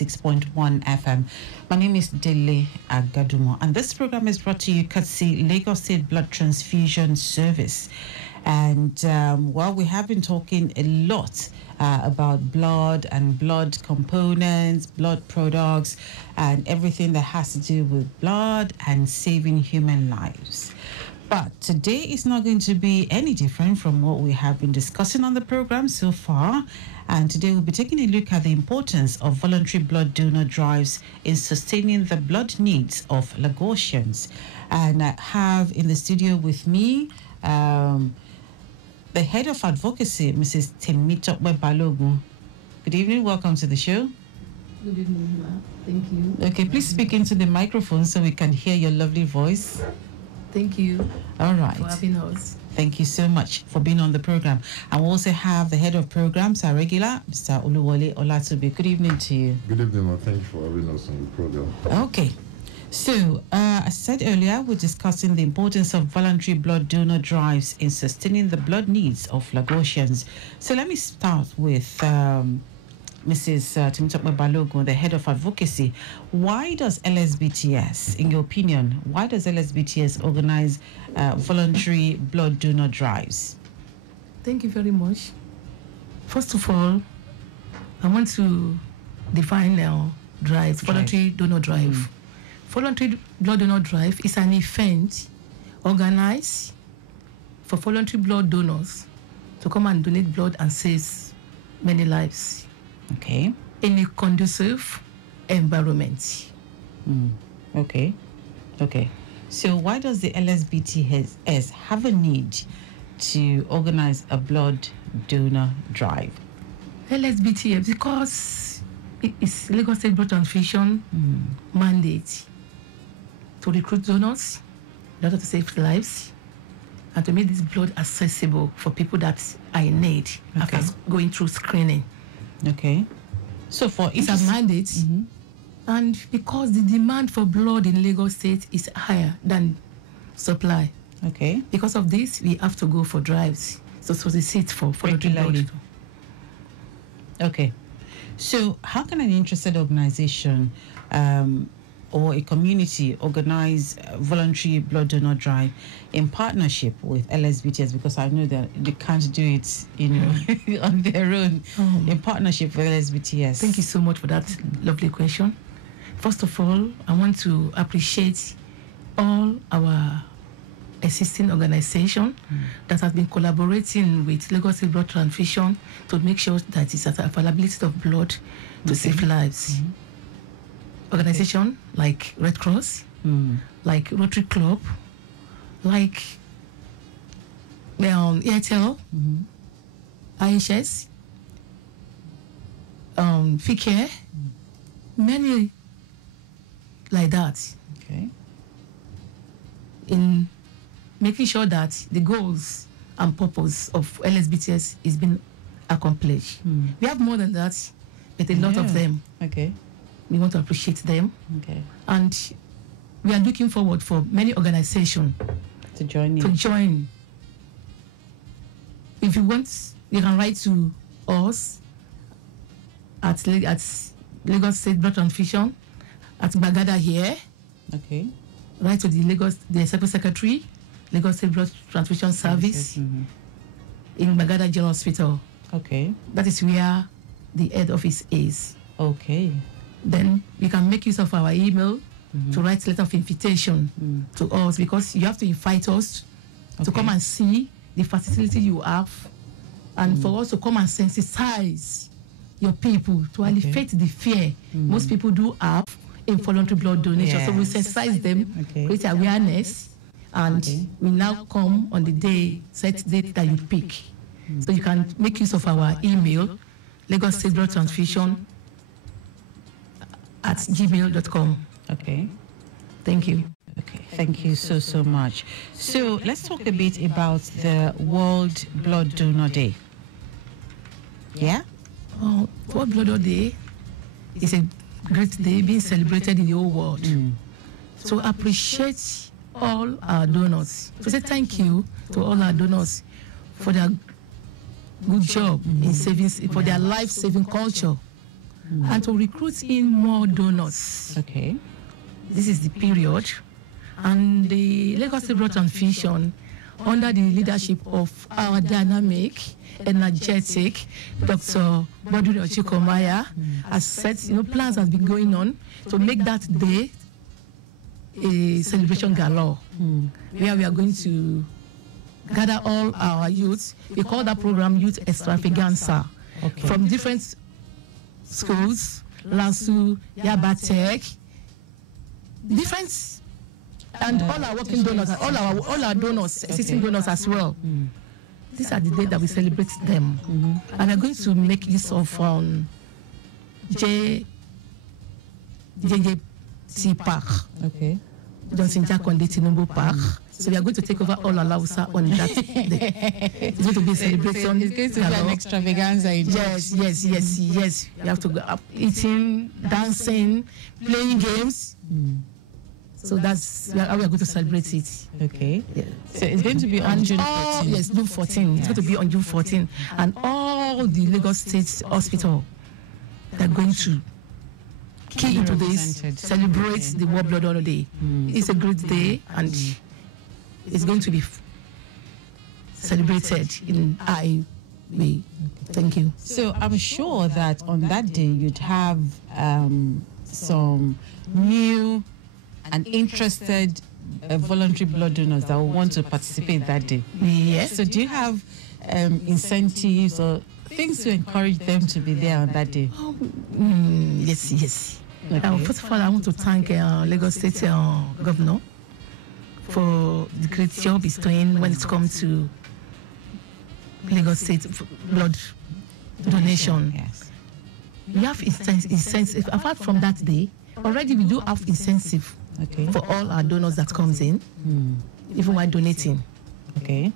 96.1 FM. My name is Dele Agadumo, and this program is brought to you courtesy Lagos Blood Transfusion Service. And we have been talking a lot about blood and blood components, blood products, and everything that has to do with blood and saving human lives. But today is not going to be any different from what we have been discussing on the program so far. And today we'll be taking a look at the importance of voluntary blood donor drives in sustaining the blood needs of Lagosians. And I have in the studio with me the head of advocacy, Mrs. Temitope Balogun. Good evening. Welcome to the show. Good evening, ma'am. Thank you. Okay, please speak into the microphone so we can hear your lovely voice. Thank you. All right. For having us. Thank you so much for being on the program. I also have the head of programs, our regular, Mr. Oluwole Olatubi. Good evening to you. Good evening, and thank you for having us on the program. Okay. So, as I said earlier, we're discussing the importance of voluntary blood donor drives in sustaining the blood needs of Lagosians. So let me start with Mrs. Temitope Balogun, the head of advocacy. Why does LSBTS, in your opinion, why does LSBTS organize voluntary blood donor drives? Thank you very much. First of all, I want to define our drive, voluntary donor drive. Voluntary blood donor drive is an event organized for voluntary blood donors to come and donate blood and save many lives. Okay. In a conducive environment. Okay. So why does the LSBTS have a need to organize a blood donor drive? LSBTS, because it is Lagos State Blood Transfusion mandate to recruit donors in order to save lives and to make this blood accessible for people that are in need after going through screening. Okay. So it's a mandate, and because the demand for blood in Lagos State is higher than supply. Okay. Because of this, we have to go for drives. So solicit for regularly. Okay. So how can an interested organization or a community organize a voluntary blood donor drive in partnership with LSBTS? Because I know that they can't do it, on their own. In partnership with LSBTS. Thank you so much for that lovely question. First of all, I want to appreciate all our existing organization that has been collaborating with Lagos State Blood Transfusion to make sure that it's availability of blood to save lives. Organization like Red Cross, like Rotary Club, like Airtel, IHS, FICARE, many like that. Okay. In making sure that the goals and purpose of LSBTS is being accomplished. We have more than that, but a lot of them. Okay. We want to appreciate them. Okay. And we are looking forward for many organizations to join you. If you want, you can write to us at Lagos State Blood Transfusion at Bagada here. Okay. Write to the Secretary, Lagos State Blood Transfusion Service in Bagada General Hospital. Okay. That is where the head office is. Okay. Then you can make use of our email to write a letter of invitation to us, because you have to invite us to come and see the facility you have, and for us to come and sensitize your people to alleviate the fear most people do have in voluntary blood donation. So we sensitize them, create awareness, and we now come on the set date that you pick. So you can make use of our email, Lagos State Blood Transfusion @gmail.com. Okay. Thank you. Okay, thank you so much. So let's talk a bit about the World Blood Donor Day. Yeah? World Blood Donor Day is a great day being celebrated in the whole world. So appreciate all our donors. To say thank you to all our donors for their good job in saving, for their life-saving culture. and to recruit in more donors. Okay. This is the period. And the Lagos Blood Transfusion, under the leadership of our dynamic, energetic Dr. Boduri Ochikomaya, has set, plans has been going on to make that day a celebration galore, where we are going to gather all our youths. We call that program Youth Extravaganza, from different schools, Lansu, Yabatek, different, and all our working donors, all our donors, existing donors as well. These are the days that we celebrate them, and we're going to make use of JJT Park, Johnson Jack on the Tinubu Park. So we are going to take over all Alausa on that day. It's going to be a celebration. It's going to be an extravaganza. Yes. We have to go up eating, dancing, playing games. So that's how we are going to celebrate it. Okay. Yeah. So it's going to be on June 14. Yes, June 14. It's going to be on June 14. And all the Lagos State Hospital, they're going to key into this, celebrate the World Blood Donor Day. It's a great day, and it's going to be celebrated in high way. Thank you. So I'm sure that on that day you'd have some new and interested voluntary blood donors that will want to participate that day. Yes. So do you have incentives or things to encourage them to be there on that day? Yes. Okay. First of all, I want to thank Lagos State Governor for the great job he's doing when it comes to Lagos State blood donation. Yes. We have incentive. Apart from that day, already we do have incentive for all our donors that comes in, even while donating. Okay.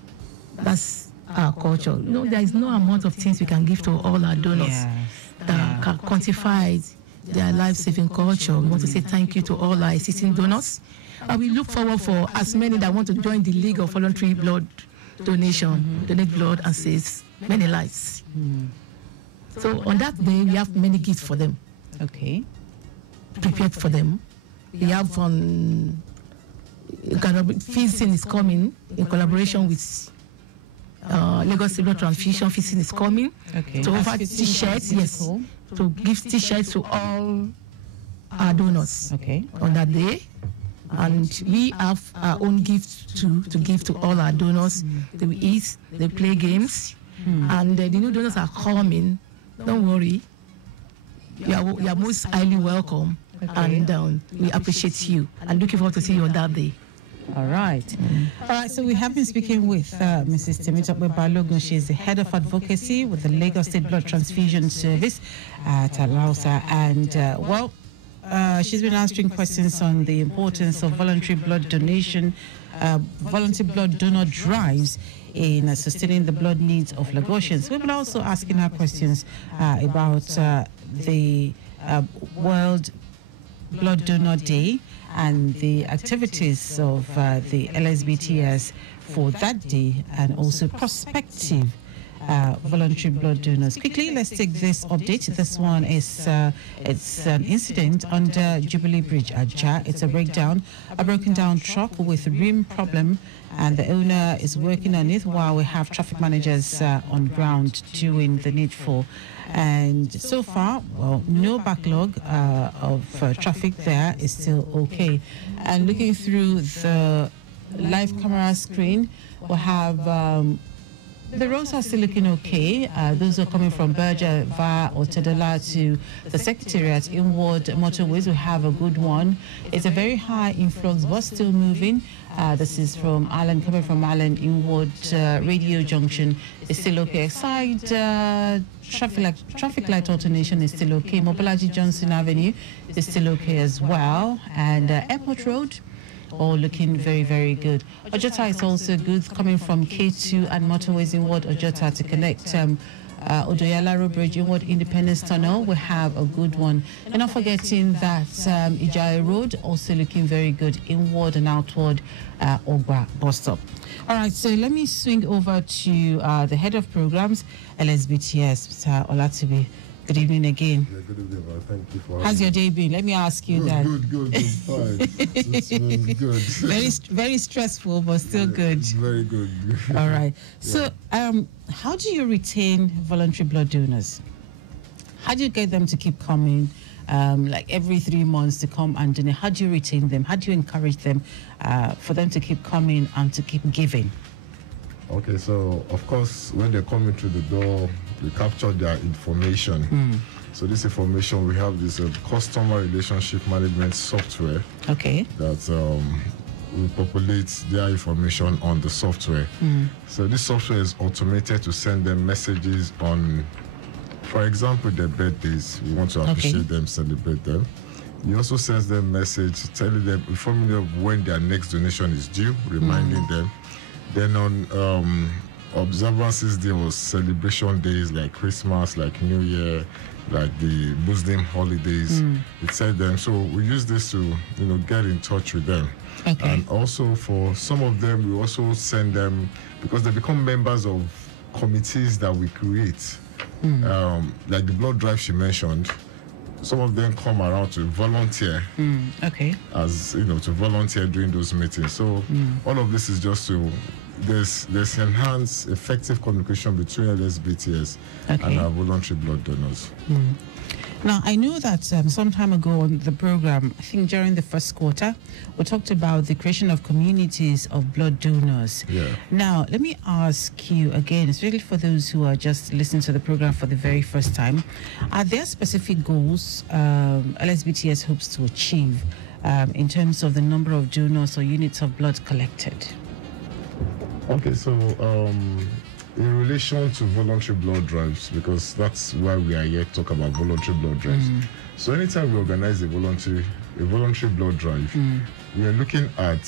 That's our culture. There is no amount of things we can give to all our donors that can quantify their life-saving culture. We want to say thank you to all our existing donors. And we look forward for as many that want to join the League of Voluntary Blood Donation, donate blood and save many lives. So on that day, we have many gifts for them. Okay. Prepared for them. We have feasting is coming in collaboration with Lagos Blood Transfusion. Feasting is coming to offer T-shirts, to give T-shirts to all our donors on that day. And we have our own gifts to give to all our donors. They will eat, they play games, and the new donors are coming. Don't worry, you are most highly welcome, and we appreciate you and looking forward to see you on that day. All right. All right, so we have been speaking with Mrs. Temitope Balogun. She's the head of advocacy with the Lagos State Blood Transfusion Service at Alausa. And, she's been answering questions on the importance of voluntary blood donation, voluntary blood donor drives in sustaining the blood needs of Lagosians. We've been also asking her questions about the World Blood Donor Day and the activities of the LSBTS for that day, and also prospective voluntary blood donors. Quickly, let's take this update. This one is it's an incident under Jubilee Bridge, Ajah. It's a broken down truck with rim problem, and the owner is working on it while we have traffic managers on ground doing the needful. And so far, no backlog of traffic there, is still okay. And looking through the live camera screen, we have the roads are still looking okay. Those are coming from Berger via Otedola to the Secretariat. Inward motorways, we have a good one. It's a very high influx, but still moving. This is from Allen, coming from Allen, inward Radio Junction is still okay. Side traffic light alternation is still okay. Mobolaji Johnson Avenue is still okay as well. And Airport Road, all looking very, very good. Ojota is also good, coming from K2 and motorways inward Ojota to connect Odoyalaro Bridge inward Independence Tunnel. We have a good one. And not forgetting that Ijai Road also looking very good inward and outward Ogba bus stop. All right, so let me swing over to the head of programs, LSBTS, Mr. Olatubi. Good evening again. Yeah, good evening, man. Thank you for How's your having me. day been? Let me ask you Good, that. good, fine. It's been good. Very stressful, but still good. Very good. All right. So, how do you retain voluntary blood donors? How do you get them to keep coming? Like every 3 months to come and donate. How do you retain them? How do you encourage them for them to keep coming and to keep giving? Okay, so of course, when they're coming through the door, we capture their information. So this information, we have this customer relationship management software. Okay. That we populate their information on the software. So this software is automated to send them messages on, for example, their birthdays. We want to appreciate them, celebrate them. He also sends them message telling them, informing them of when their next donation is due, reminding them. Then on observances, there was celebration days like Christmas, like New Year, like the Muslim holidays. It said them. So we use this to, get in touch with them. Okay. And also for some of them, we also send them, because they become members of committees that we create. Like the blood drive she mentioned, some of them come around to volunteer. Okay. As to volunteer during those meetings. So all of this is just to there's enhanced effective communication between LSBTS and our voluntary blood donors. Now, I know that some time ago on the program, I think during the first quarter, we talked about the creation of communities of blood donors. Yeah. Now, let me ask you again, especially for those who are just listening to the program for the very first time, are there specific goals LSBTS hopes to achieve in terms of the number of donors or units of blood collected? Okay, so in relation to voluntary blood drives, because that's why we are here to talk about voluntary blood drives. So anytime we organize a voluntary blood drive, we are looking at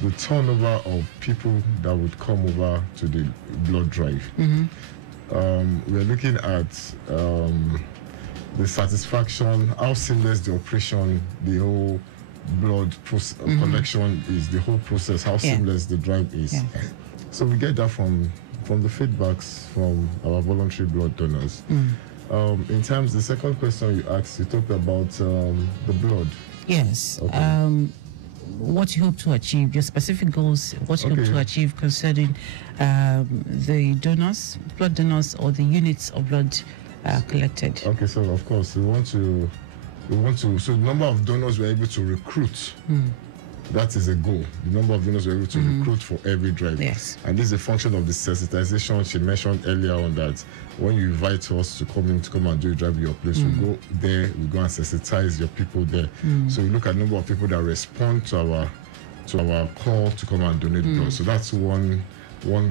the turnover of people that would come over to the blood drive. We are looking at the satisfaction, how seamless the operation, the whole blood collection is, the whole process, how seamless the drive is. So we get that from the feedbacks from our voluntary blood donors. In terms, the second question you asked, you talked about the blood. Yes. Okay. What you hope to achieve, your specific goals, what you hope to achieve concerning the donors, blood donors, or the units of blood collected. Okay, so of course we want to, so the number of donors we're able to recruit, that is a goal. The number of donors we're able to recruit for every drive. Yes. And this is a function of the sensitization she mentioned earlier on, that when you invite us to come and do a drive at your place, we go there, we go and sensitize your people there. So we look at the number of people that respond to our call to come and donate blood. So that's one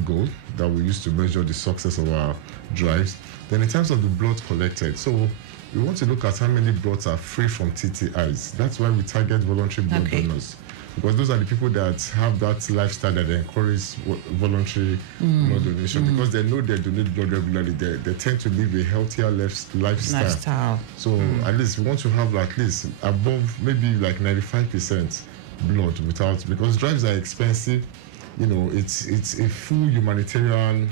goal that we use to measure the success of our drives. Then in terms of the blood collected, so we want to look at how many bloods are free from TTIs. That's why we target voluntary blood donors. Because those are the people that have that lifestyle that encourage voluntary blood donation. Because they know they donate blood regularly, they tend to live a healthier lifestyle. So at least we want to have at least above maybe like 95% blood without, because drives are expensive. It's a full humanitarian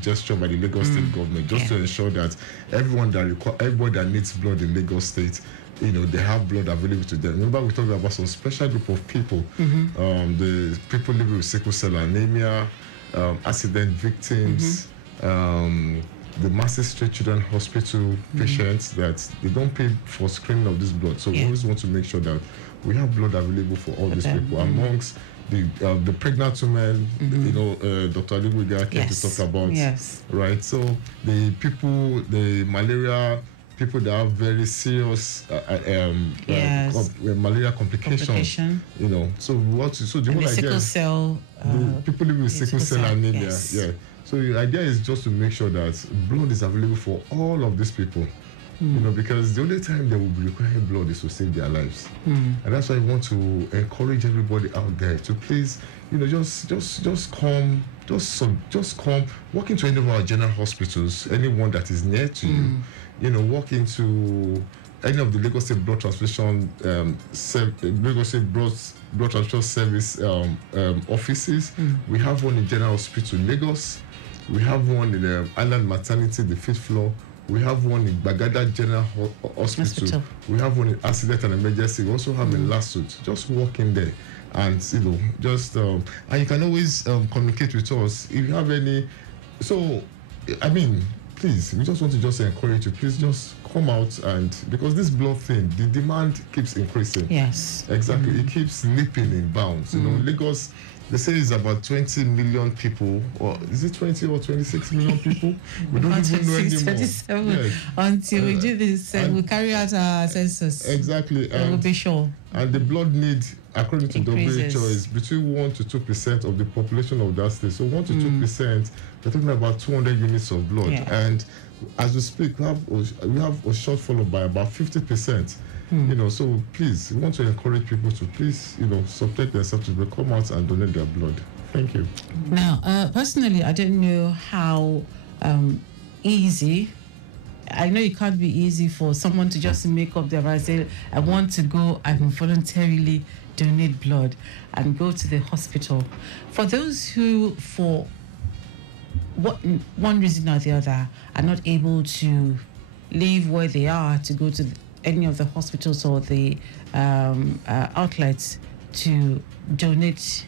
gesture by the Lagos State government, just to ensure that everybody that needs blood in Lagos State, they have blood available to them. Remember, we talked about some special group of people, the people living with sickle cell anemia, accident victims, the Massive Street Children Hospital patients that they don't pay for screening of this blood. So we always want to make sure that we have blood available for all these people. Amongst the pregnant women, Dr. Aliwiga came to talk about, right? So the malaria, people that have very serious malaria complications, So the whole idea sickle cell, people living with sickle cell anemia, So the idea is just to make sure that blood is available for all of these people. Because the only time they will be requiring blood is to save their lives. And that's why I want to encourage everybody out there to please, just come, walk into any of our general hospitals, anyone that is near to you, walk into any of the Lagos State Blood Transfusion Blood Transfusion Service offices. We have one in General Hospital Lagos. We have one in the Island Maternity, the 5th floor. We have one in Bagada General Hospital. We have one in Accident and Emergency. We also have in Lasut. Just walk in there and, just, and you can always communicate with us if you have any. So, I mean, please, we just want to just encourage you. Please just come out, and because this blood thing, the demand keeps increasing. Yes. Exactly. It keeps leaping in bounds. Lagos, they say it's about 20 million people, or is it 20 or 26 million people? We don't even know anymore. 27. Yes. Until we do this, we carry out our census. Exactly. We'll be sure. And the blood need, according to Increases. WHO, is between 1 to 2% of the population of that state. So 1 to 2%, we're talking about 200 units of blood. Yeah. And as we speak, we have a shortfall by about 50%. So please, we want to encourage people to please, subject themselves to come out and donate their blood. Thank you. Now, personally, I don't know how easy. I know it can't be easy for someone to just make up their mind and say, I want to go and voluntarily donate blood and go to the hospital. For those who, for one reason or the other, are not able to leave where they are to go to any of the hospitals or the outlets to donate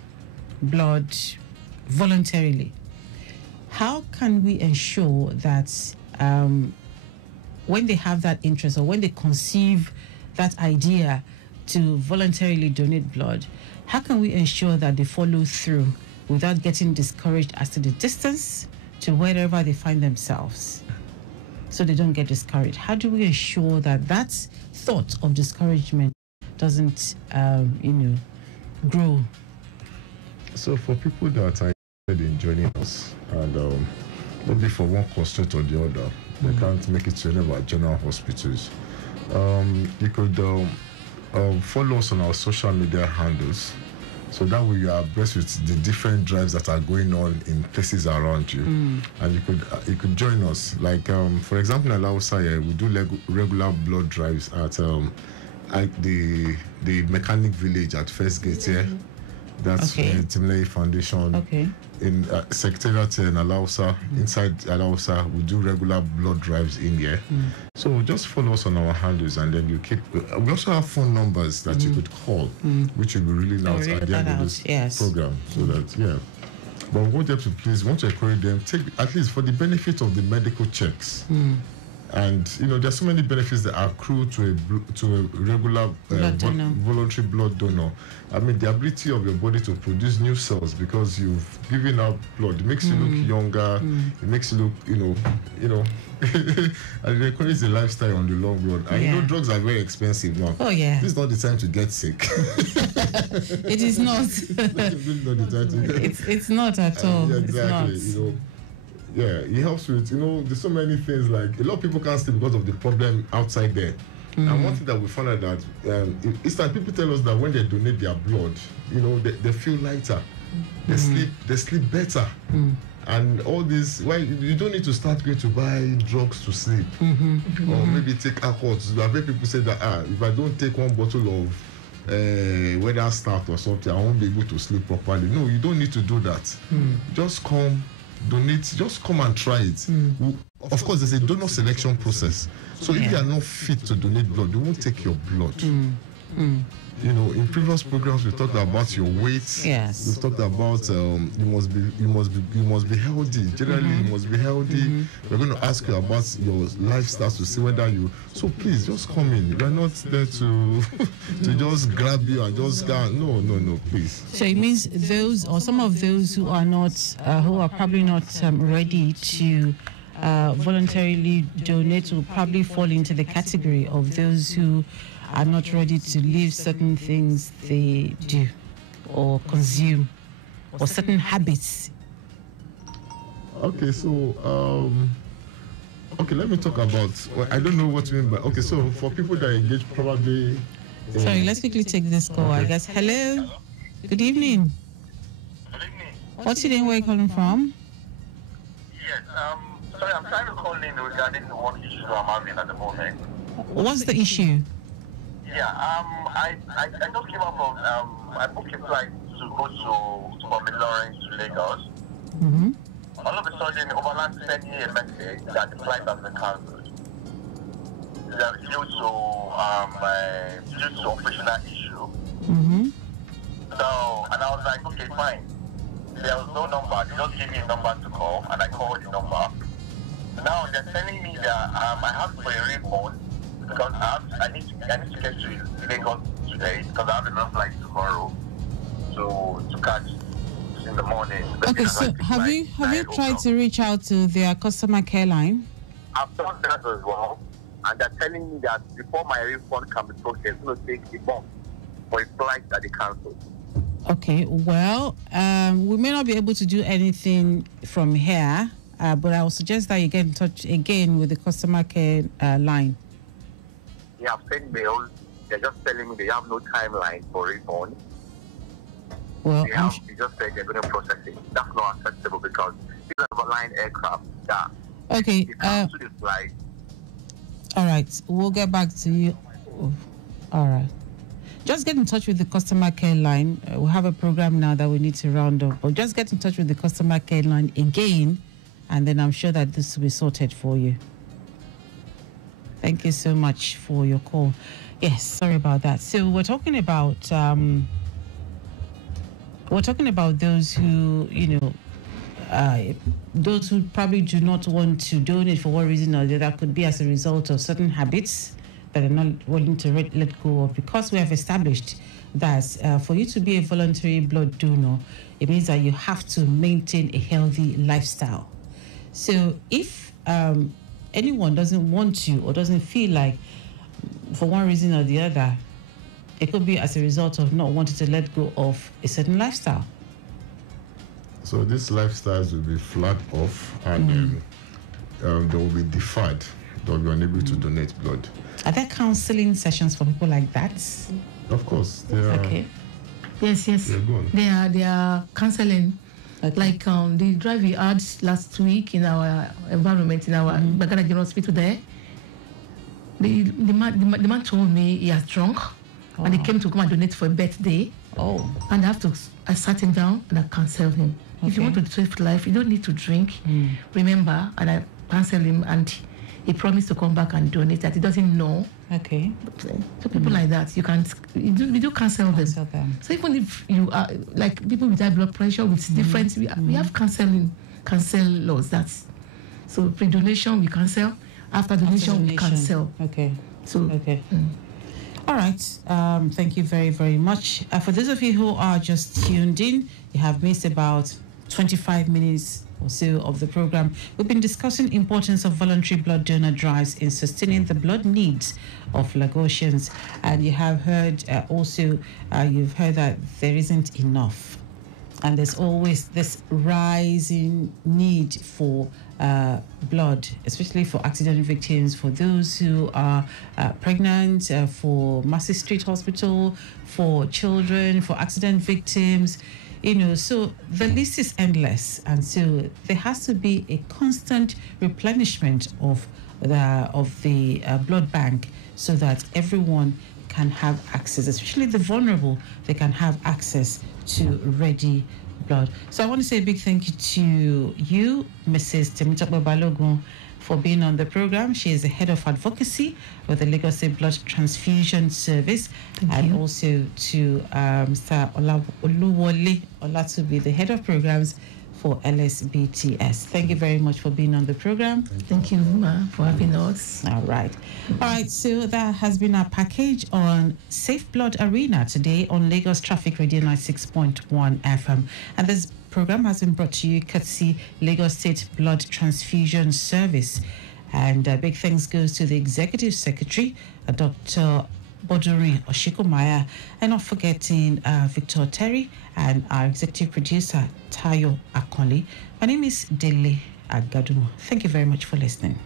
blood voluntarily, how can we ensure that when they have that interest or when they conceive that idea to voluntarily donate blood, how can we ensure that they follow through without getting discouraged as to the distance to wherever they find themselves, so they don't get discouraged? How do we ensure that that thought of discouragement doesn't, grow? So for people that are interested in joining us, and maybe for one constraint or the other, they can't make it to any of our general hospitals, you could follow us on our social media handles. So that way you are abreast with the different drives that are going on in places around you, and you could join us. Like for example, in Alausa here, we do regular blood drives at the Mechanic Village at First Gate here. That's Temitope Foundation. Okay. In Secretariat in Alausa, inside Alausa, we do regular blood drives in here. So just follow us on our handles, and then you keep. We also have phone numbers that you could call, which will be really loud at the end of this program. So that but we want them to want to encourage them, take at least for the benefit of the medical checks. And there's so many benefits that accrue to a regular voluntary blood donor. I mean, the ability of your body to produce new cells because you've given out blood. It makes you look younger. It makes you look, and it encourages the lifestyle on the long run. And drugs are very expensive now. Oh yeah. This is not the time to get sick. It is not. It's not the time to get sick. It's not at all. Exactly. It's not. Yeah, it helps with, there's so many things, like a lot of people can't sleep because of the problem outside there. And one thing that we found out that it's that people tell us that when they donate their blood, they feel lighter, they sleep better. And all this, you don't need to start going to buy drugs to sleep, or maybe take alcohol. I've heard people say that if I don't take one bottle of weather stout or something, I won't be able to sleep properly. No, you don't need to do that. Just come. Donate, just come and try it. Of course, there's a donor selection process. So if you are not fit to donate blood, they won't take your blood. In previous programs we talked about your weight. Yes. We've talked about you must be healthy. Generally, you must be healthy. We're going to ask you about your lifestyle to see whether you. So please, just come in. We're not there to just grab you and just go. No, please. So it means those or some of those who are not, who are probably not ready to voluntarily donate will probably fall into the category of those who are not ready to leave certain things they do or consume or certain habits. Okay, so let me talk about. I don't know what you mean by. Okay, so for people that engage, probably. Sorry, let's quickly take this call. I guess. Hello. Good evening. Good evening. What's your name? Where are you calling from? Yes. Sorry, I'm trying to call in regarding one issue I'm having at the moment. What's the issue? Yeah. I just came up from I booked a flight to go from Lawrence to Lagos. all of a sudden, Overland sent me a message that the flight has been cancelled. Due to operational issue. Mm-hmm. So, and I was like, okay, fine. There was no number. They just gave me a number to call, and I called the number. Now they're telling me that I have for a refund because I need to get to Lagos today because I have another flight tomorrow to catch in the morning. Okay, so have you tried to reach out to their customer care line? I've done that as well, and they're telling me that before my refund can be processed, it's going to take a month for a flight that they cancelled. Okay, well, we may not be able to do anything from here, but I would suggest that you get in touch again with the customer care line. Yeah, I've sent mails. They're just telling me they have no timeline for refund. Well, They just said they're going to process it. That's not acceptable because these are overline aircraft that okay. they cancel the flight. All right, we'll get back to you. All right. Just get in touch with the customer care line. We have a program now that we need to round up. But just get in touch with the customer care line again, and then I'm sure that this will be sorted for you. Thank you so much for your call. Yes, sorry about that. So we're talking about those who, those who probably do not want to donate for one reason or the other. Could be as a result of certain habits that are not willing to let go of, because we have established that for you to be a voluntary blood donor, it means that you have to maintain a healthy lifestyle. So if anyone doesn't want to or doesn't feel like, for one reason or the other, it could be as a result of not wanting to let go of a certain lifestyle. So these lifestyles will be flagged off, and they will be deferred. They will be unable to donate blood. Are there counseling sessions for people like that? Of course, they are. Okay. Yes. They are counseling. Okay. Like the drive we had last week in our environment, in our Bagana General Hospital there. The man told me he has drunk, and he came to come and donate for a birthday. Oh. And I sat him down and I counseled him. If you want to save life, you don't need to drink. Remember, and I counseled him, and he promised to come back and donate that he doesn't know. Okay. So people like that, we do counsel them. So even if you are like people with high blood pressure, with different, we have counselors. So pre-donation we counsel, after donation we counsel. Okay. So okay. All right. Thank you very, very much. For those of you who are just tuned in, you have missed about 25 minutes or so of the program. We've been discussing importance of voluntary blood donor drives in sustaining the blood needs of Lagosians, and you have heard you've heard that there isn't enough, and there's always this rising need for blood, especially for accident victims, for those who are pregnant, for Massey Street Hospital, for children, for accident victims. So the list is endless, and so there has to be a constant replenishment of the blood bank, so that everyone can have access, especially the vulnerable. They can have access to ready blood. So I want to say a big thank you to you, Mrs. Temitope Balogun, for being on the program. She is the head of advocacy with the Lagos Blood Transfusion Service, and also to Mr. Oluwole Olatubi, the head of programs for LSBTS. Thank you very much for being on the program. Thank you, Ma, for having us. All right. So that has been our package on Safe Blood Arena today on Lagos Traffic Radio 96.1 FM. And this program has been brought to you courtesy Lagos State Blood Transfusion Service. And big thanks goes to the Executive Secretary, Dr. Boduri Oshikomaya, and not forgetting Victor Terry and our executive producer, Tayo Akonli. My name is Dele Agadumo. Thank you very much for listening.